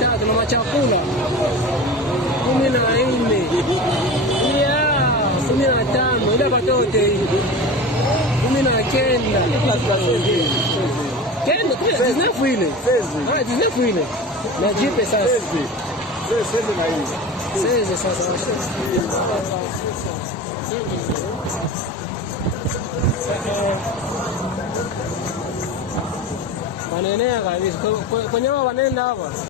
Tatu na machakula 14 15 ile batote hii 19 kenda 19 ile 19 ile na jipe sasa 16 na hii 16 sasa wanenea kabisa kwenye wanaenda hapa.